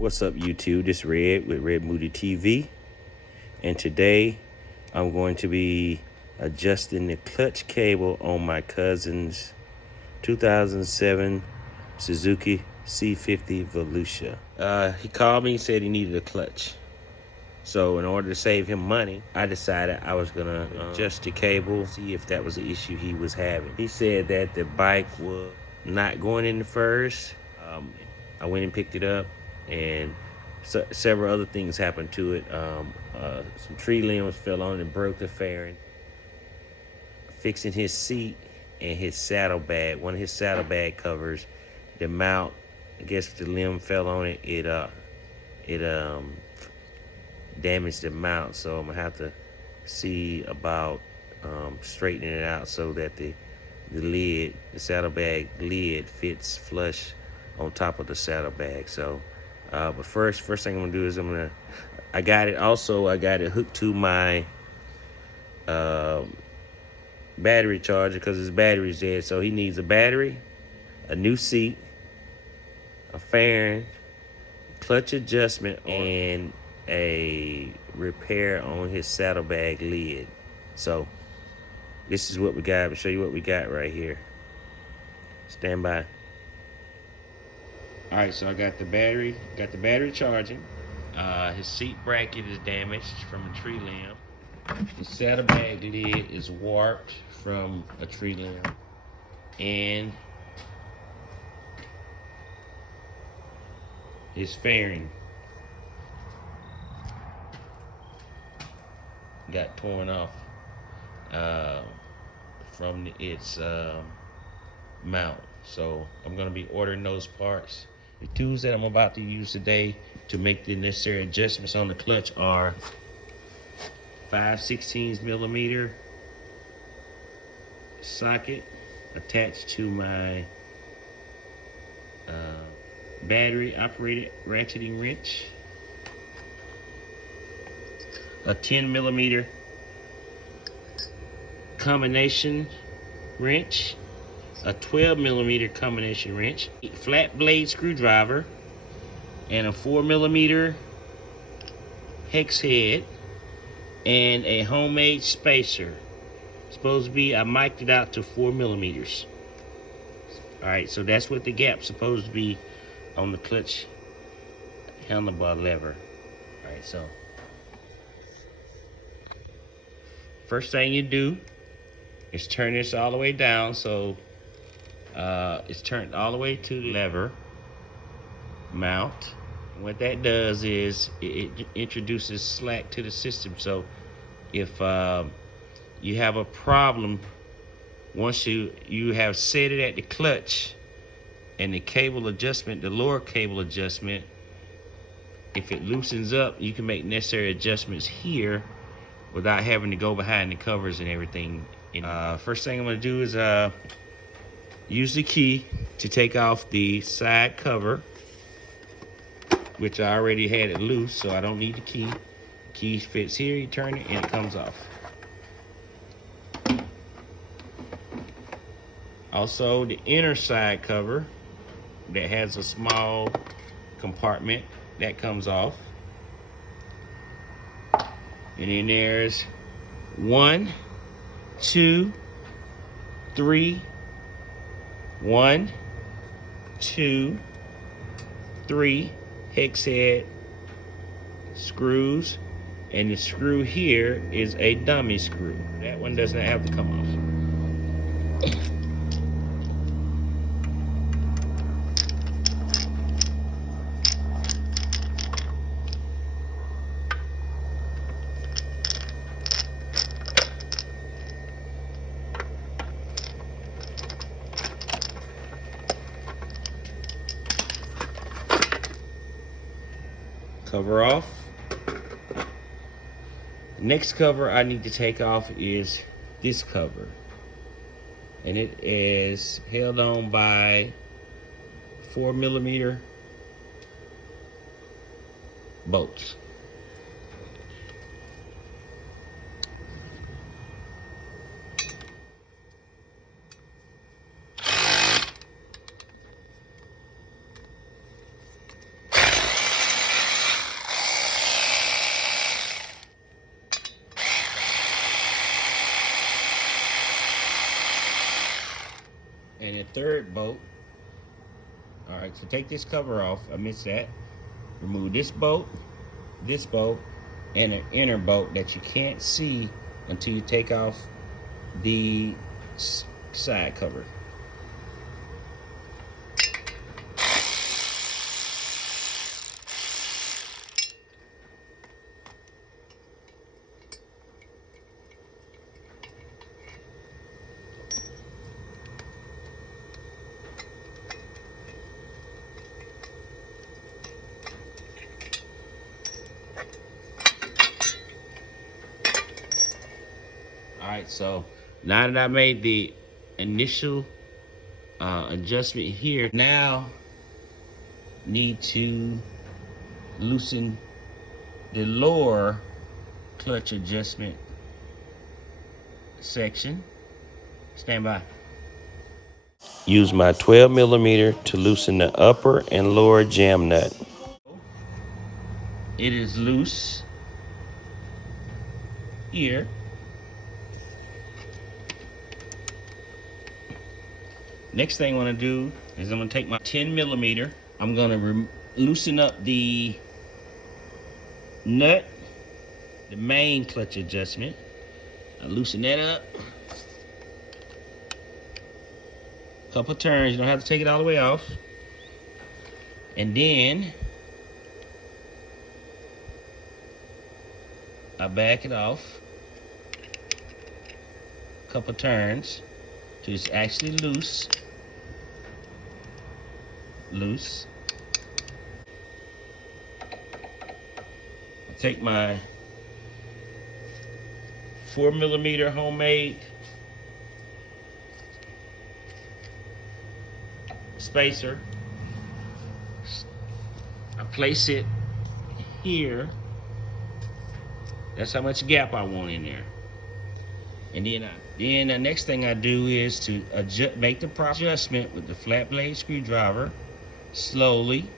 What's up, YouTube? This is Red with Red Moody TV, and today I'm going to be adjusting the clutch cable on my cousin's 2007 Suzuki C50 Volusia. He called me and said he needed a clutch. So in order to save him money, I decided I was gonna adjust the cable, see if that was the issue he was having. He said that the bike was not going in the first. I went and picked it up, and several other things happened to it. Some tree limbs fell on it and broke the fairing. Fixing his seat and his saddlebag, one of his saddlebag covers, the mount, I guess the limb fell on it. It damaged the mount, so I'm gonna have to see about straightening it out so that the saddlebag lid fits flush on top of the saddlebag. So but first thing I'm gonna do is I got it hooked to my battery charger because his battery's dead. So he needs a battery, a new seat, a fairing, clutch adjustment, and a repair on his saddlebag lid. So this is what we got. I'll show you what we got right here. Stand by. All right, so I got the battery charging. His seat bracket is damaged from a tree limb. The saddlebag lid is warped from a tree limb, and his fairing got torn off from its mount. So I'm gonna be ordering those parts. The tools that I'm about to use today to make the necessary adjustments on the clutch are 5/16 millimeter socket attached to my battery operated ratcheting wrench, a 10 millimeter combination wrench, a 12 millimeter combination wrench, a flat blade screwdriver, and a 4 millimeter hex head, and a homemade spacer. Supposed to be, I mic'd it out to 4 millimeters. All right, so that's what the gap's supposed to be on the clutch handlebar lever. All right, so first thing you do is turn this all the way down, so it's turned all the way to the lever mount. And what that does is it introduces slack to the system. So if you have a problem, once you have set it at the clutch and the cable adjustment, the lower cable adjustment, if it loosens up, you can make necessary adjustments here without having to go behind the covers and everything. First thing I'm gonna do is use the key to take off the side cover, which I already had it loose, so I don't need the key. The key fits here, you turn it, and it comes off. Also, the inner side cover that has a small compartment, that comes off. And then there's 1, 2, 3, 1, 2, 3 hex head screws, and the screw here is a dummy screw. That one does not have to come off. Cover off. Next cover I need to take off is this cover, and it is held on by 4 millimeter bolts. and a third bolt. All right, so take this cover off. I missed that. Remove this bolt, and an inner bolt that you can't see until you take off the side cover. All right, so now that I made the initial adjustment here, now need to loosen the lower clutch adjustment section. Stand by. Use my 12 millimeter to loosen the upper and lower jam nut. It is loose here. Next thing I want to do is I'm going to take my 10 millimeter. I'm going to loosen up the nut, the main clutch adjustment. I loosen that up. Couple turns. You don't have to take it all the way off. And then I back it off. Couple turns till it's actually loose. Loose. I take my 4 millimeter homemade spacer. I place it here. That's how much gap I want in there. And then the next thing I do is to make the proper adjustment with the flat blade screwdriver, slowly,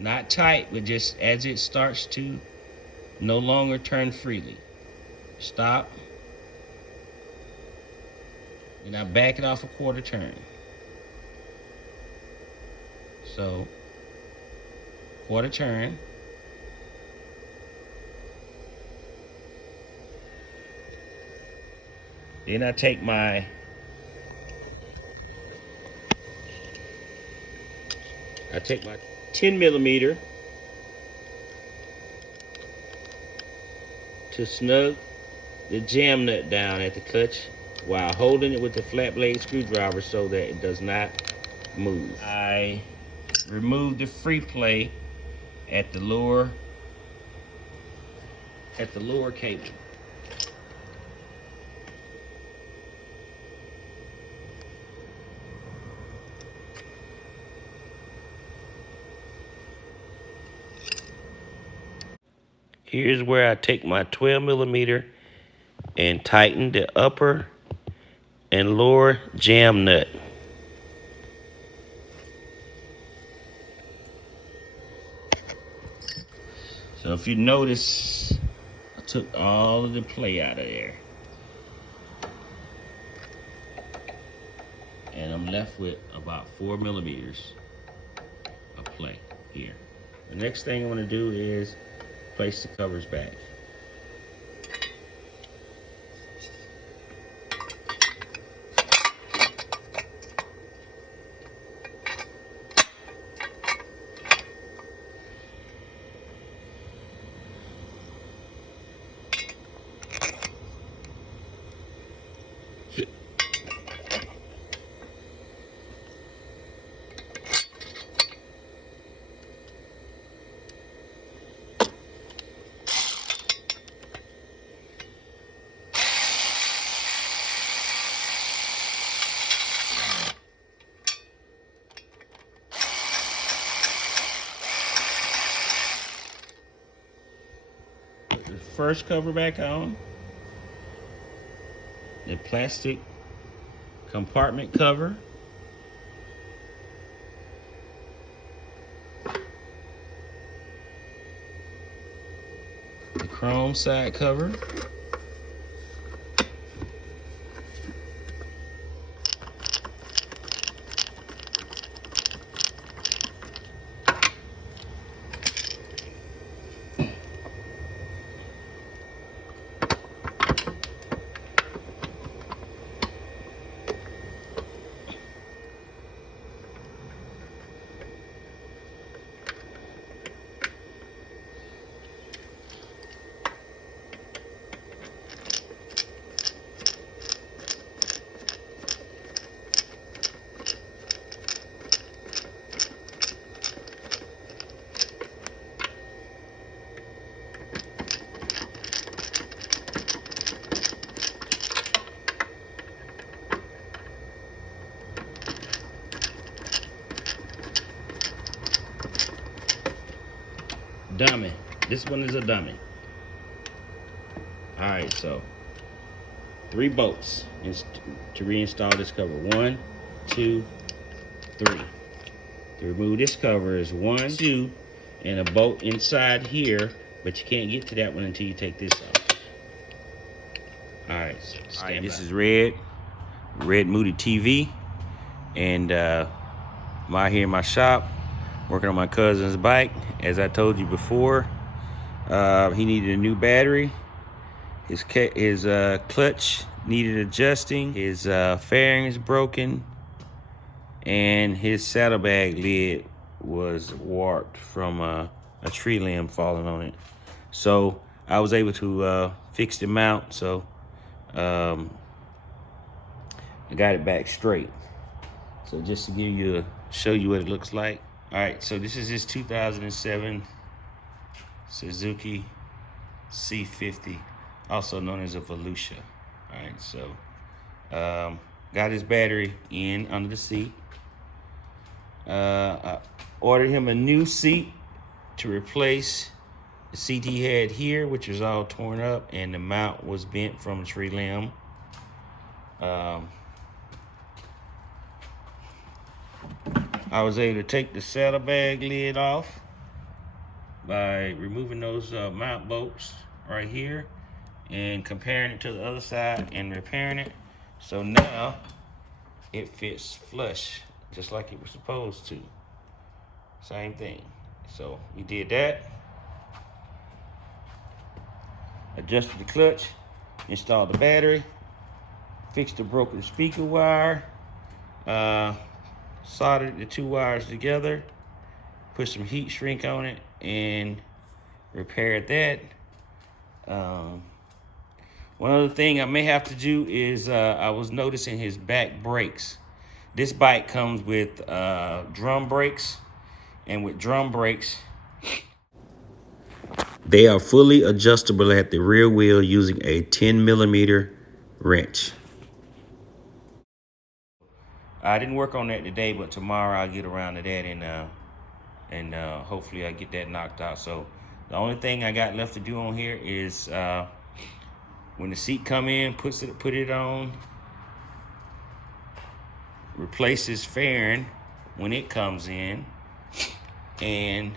not tight, but just as it starts to no longer turn freely. Stop. And I back it off a quarter turn. So, quarter turn. Then I take my I take my 10 millimeter to snug the jam nut down at the clutch while holding it with the flat blade screwdriver so that it does not move. I remove the free play at the lower cable. Here's where I take my 12 millimeter and tighten the upper and lower jam nut. So if you notice, I took all of the play out of there. And I'm left with about 4 millimeters of play here. The next thing I want to do is place the covers back. Put the first cover back on. The plastic compartment cover. The chrome side cover. dummy. This one is a dummy. All right, so 3 bolts to reinstall this cover. 1, 2, 3. To remove this cover is 1, 2, and a bolt inside here, but you can't get to that one until you take this off. All right, so stand by. This is Red Moody TV, and I'm out here in my shop working on my cousin's bike. As I told you before, he needed a new battery. His clutch needed adjusting. His fairing is broken, and his saddlebag lid was warped from a tree limb falling on it. So I was able to fix the mount. So I got it back straight. So just to show you what it looks like. All right, so this is his 2007 Suzuki C50, also known as a Volusia. All right, so got his battery in under the seat. I ordered him a new seat to replace the seat he had here, which was all torn up, and the mount was bent from a tree limb. I was able to take the saddlebag lid off by removing those mount bolts right here and comparing it to the other side and repairing it. So now it fits flush, just like it was supposed to. Same thing. So we did that. Adjusted the clutch, installed the battery, fixed the broken speaker wire, soldered the 2 wires together, put some heat shrink on it, and repaired that. One other thing I may have to do is I was noticing his back brakes. This bike comes with drum brakes, and with drum brakes, they are fully adjustable at the rear wheel using a 10mm wrench. I didn't work on that today, but tomorrow I'll get around to that and hopefully I get that knocked out. So the only thing I got left to do on here is when the seat come in, put it on, replace his fairing when it comes in, and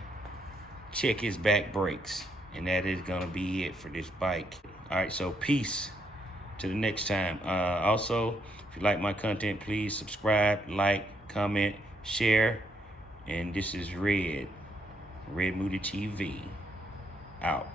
check his back brakes. And that is gonna be it for this bike. All right, so peace to the next time. Also, if you like my content, please subscribe, like, comment, share. And this is Red Moody TV, out.